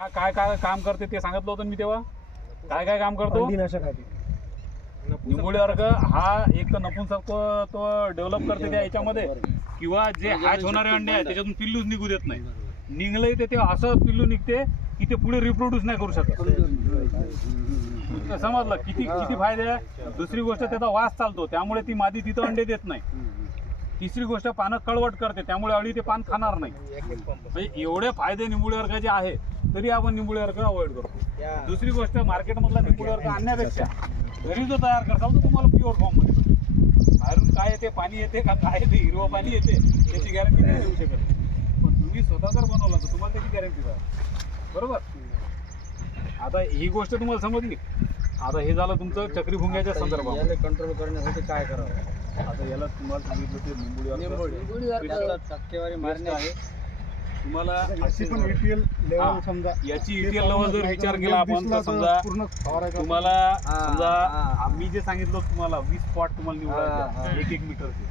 काय काय काम करते ते सांगितलं होतं मी तेव्हा. काय काय काम करतो निंबोळी अर्क हा एक तर नपुंसक तो डेव्हलप करते त्या याच्यामध्ये, किंवा जे हॅच होणारे अंडे आहेत त्याच्यातून पिल्लूच निघू देत नाही. निघले ते असं पिल्लू निघते की ते पुढे रिप्रोड्यूस नाही करू शकत. समजलं किती किती फायदे आहे. दुसरी गोष्ट त्याचा वास चालतो त्यामुळे ती मादी तिथं अंडे देत नाही. तिसरी गोष्ट पानं कळवट करते त्यामुळे अळी ते पान खाणार नाही. म्हणजे एवढे फायदे निंबोळी अर्काचे आहे तरी आपण निंबोळी अर्क अवॉइड करतो. दुसरी गोष्ट मार्केटमधला निंबोळी अर्क आणण्यापेक्षा घरी जो तयार करताल तो तुम्हाला प्युअर फॉर्म मध्ये, बाहेरून काय येते पाणी येते का काय येते हिरवं पाणी येते त्याची गॅरंटी नाही देऊ शकत. पण तुम्ही स्वतः जर बनवला तर तुम्हाला त्याची गॅरंटी आहे. बरोबर. आता ही गोष्ट तुम्हाला समजली. आता हे झालं तुमचं चक्री भुंग्याच्या संदर्भात. कंट्रोल करण्यासाठी काय करावं. आता याला तुम्हाला सांगितलं ते निंबोळी टक्केवारी मारणे आहे. तुम्हाला अशी पण ETL लेवल समजा याची ETL लेवल जर विचार केला आपण तर समजा तुम्हाला समजा मी जे सांगितलं तुम्हाला 20 स्पॉट तुम्हाला निवडायचे 1-1 मीटरचे.